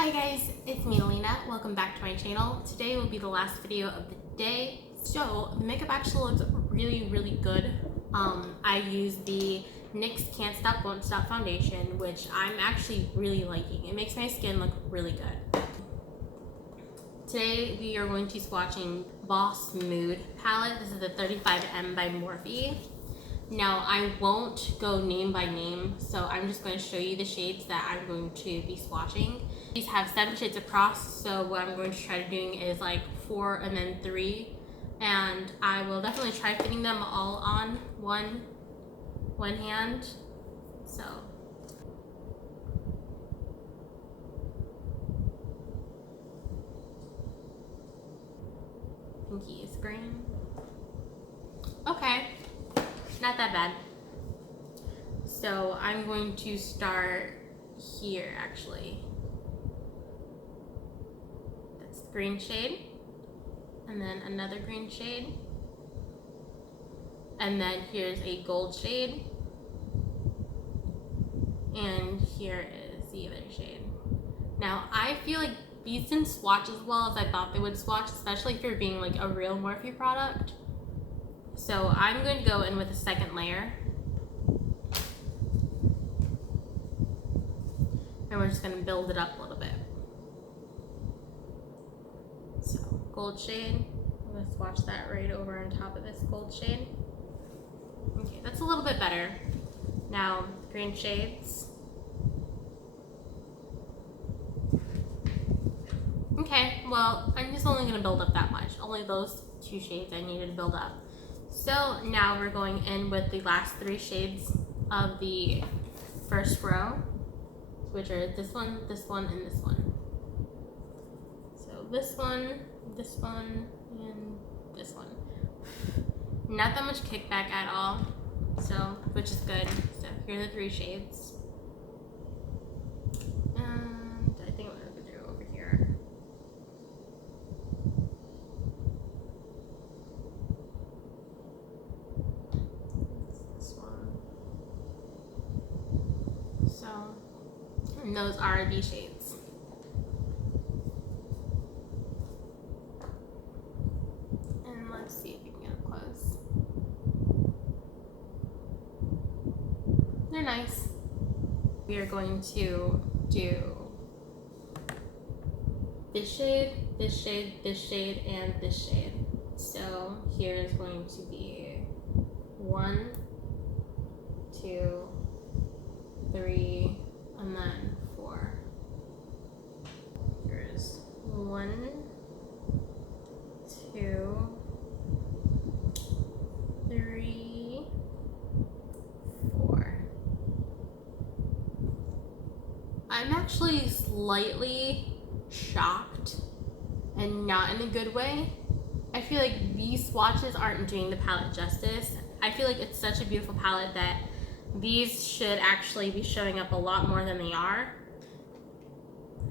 Hi guys, it's me Alina. Welcome back to my channel. Today will be the last video of the day. So the makeup actually looks really good. I use the NYX Can't Stop Won't Stop foundation, which I'm actually really liking. It makes my skin look really good. Today we are going to be swatching Boss Mood palette. This is the 35M by Morphe. Now I won't go name by name, so I'm just going to show you the shades that I'm going to be swatching. These have 7 shades across, so what I'm going to try to do is like 4 and then 3, and I will definitely try fitting them all on one hand. So pinky is green. Okay, not that bad. So I'm going to start here actually. That's the green shade, and then another green shade, and then here's a gold shade, and here is the other shade. Now I feel like these didn't swatch as well as I thought they would swatch, especially if you're being like a real Morphe product. So I'm going to go in with a second layer, and we're just going to build it up a little bit. So gold shade, I'm going to swatch that right over on top of this gold shade. Okay, that's a little bit better. Now green shades. Okay, well, I'm just only going to build up that much. Only those 2 shades I needed to build up. So now we're going in with the last 3 shades of the first row, which are this one, and this one. So this one, and this one. Not that much kickback at all, so which is good. So here are the 3 shades. And I think I'm gonna do over here. This one. So, and those are the shades. And let's see if we can get up close. They're nice. We are going to do this shade, this shade, this shade, and this shade. So here is going to be 1, 2, 3, and then 4. Here's 1, 2, 3, 4. I'm actually slightly shocked, and not in a good way. I feel like these swatches aren't doing the palette justice. I feel like it's such a beautiful palette that these should actually be showing up a lot more than they are.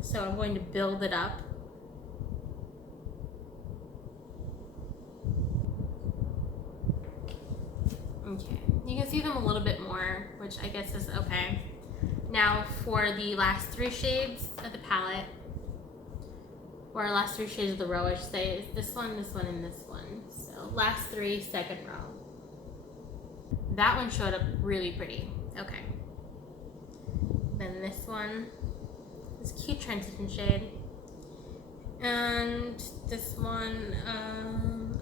So I'm going to build it up. Okay, you can see them a little bit more, which I guess is okay. Now for the last 3 shades of the palette, or last 3 shades of the row, I should say, is this one, and this one. So last 3, second row. That one showed up really pretty. Okay. Then this one, this cute transition shade. And this one,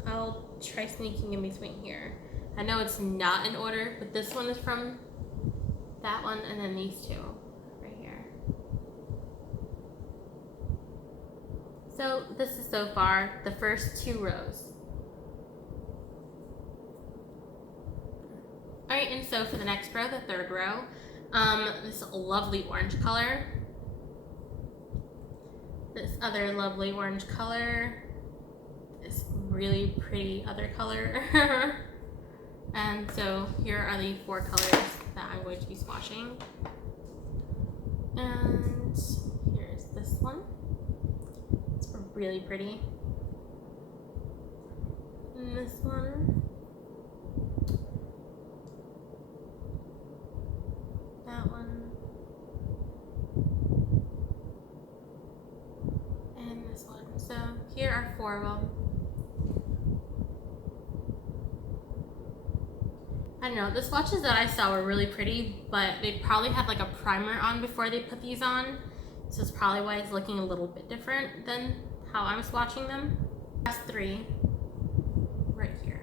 I'll try sneaking in between here. I know it's not in order, but this one is from that one, and then these 2 right here. So this is so far the first 2 rows. Alright, and so for the next row, the 3rd row, this lovely orange color, this other lovely orange color, this really pretty other color, and so here are the 4 colors that I'm going to be swatching. And here's this one. It's really pretty. And this one. That one. are 4 of them. I don't know, the swatches that I saw were really pretty, but they probably had like a primer on before they put these on. So it's probably why it's looking a little bit different than how I'm swatching them. Last 3, right here.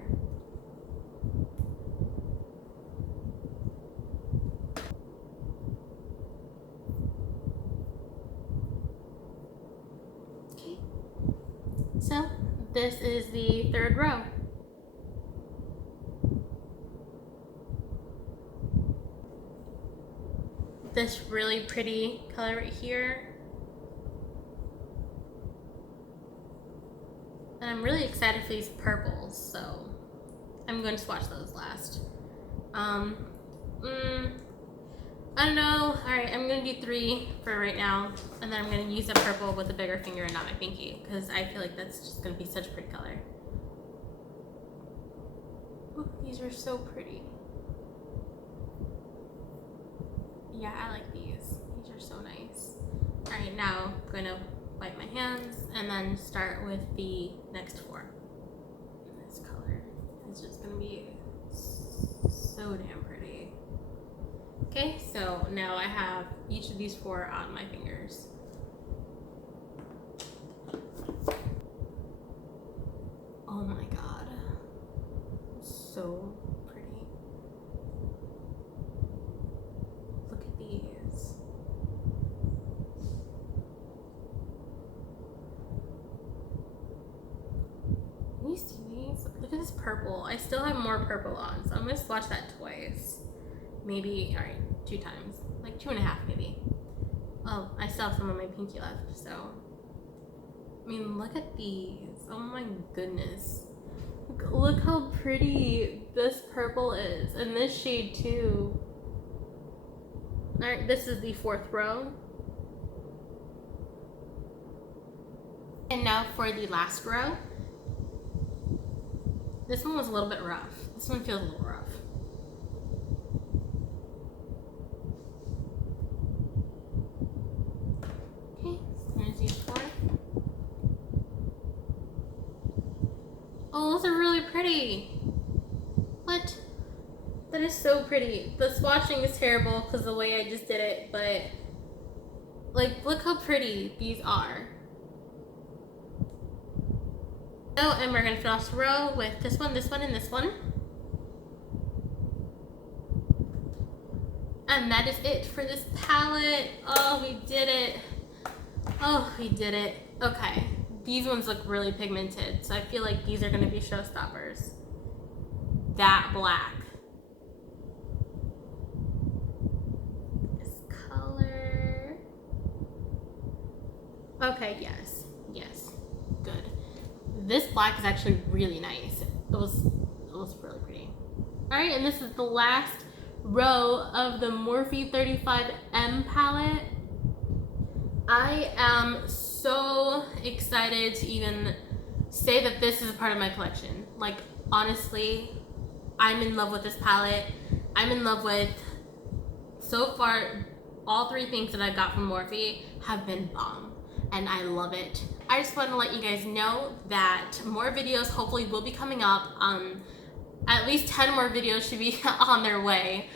Okay, so this is the 3rd row. This really pretty color right here. And I'm really excited for these purples, so I'm going to swatch those last. I don't know. Alright, I'm going to do 3 for right now, and then I'm going to use a purple with a bigger finger and not my pinky, because I feel like that's just going to be such a pretty color. Ooh, these are so pretty. Yeah, I like these. These are so nice. Alright, now I'm going to wipe my hands and then start with the next 4. This color is just going to be so damn pretty. Okay, so now I have each of these 4 on my fingers. Oh my god. So pretty. Look at these. Can you see these? Look at this purple. I still have more purple on, so I'm gonna swatch that twice. Maybe, alright, 2 times. Like 2.5 maybe. Oh, I still have some of my pinky left, so. I mean, look at these. Oh my goodness. Look how pretty this purple is, and this shade too. Alright, this is the 4th row. And now for the last row. This one was a little bit rough. This one feels a little rough. Okay, there's these 4. Oh, those are really pretty. What? That is so pretty. The swatching is terrible because the way I just did it, but like, look how pretty these are. Oh, and we're gonna finish the row with this one, and this one. And that is it for this palette. Oh, we did it. Oh, we did it. Okay, these ones look really pigmented, so I feel like these are gonna be showstoppers. That black. This color. Okay, yes, good. This black is actually really nice. It was really pretty. All right, and this is the last row of the Morphe 35M palette. I am so excited to even say that this is a part of my collection. Like, honestly, I'm in love with this palette. I'm in love with, so far, all 3 things that I got from Morphe have been bomb, and I love it. I just want to let you guys know that more videos hopefully will be coming up. At least 10 more videos should be on their way.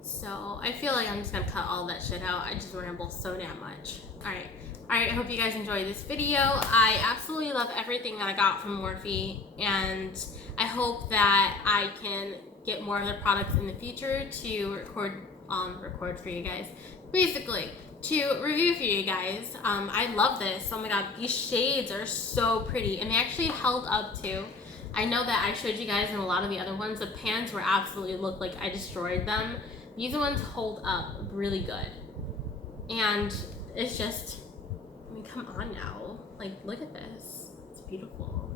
So I feel like I'm just gonna cut all that shit out. I just ramble so damn much. Alright, I hope you guys enjoyed this video. I absolutely love everything that I got from Morphe, and I hope that I can get more of their products in the future to record for you guys. Basically, to review for you guys. I love this. Oh my god, these shades are so pretty, and they actually held up too. I know that I showed you guys in a lot of the other ones, the pans were absolutely looked like I destroyed them. These ones hold up really good. And it's just, I mean, come on now. Like, look at this. It's beautiful.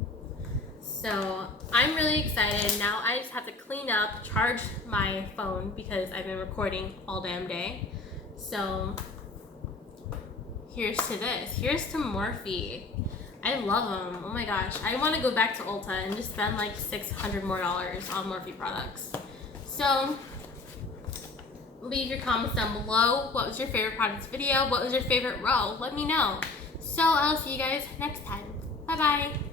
So I'm really excited. Now I just have to clean up, charge my phone because I've been recording all damn day. So here's to this. Here's to Morphe. I love them. Oh my gosh. I want to go back to Ulta and just spend like $600 more on Morphe products. So leave your comments down below. What was your favorite part of this video? What was your favorite row? Let me know. So I'll see you guys next time. Bye bye.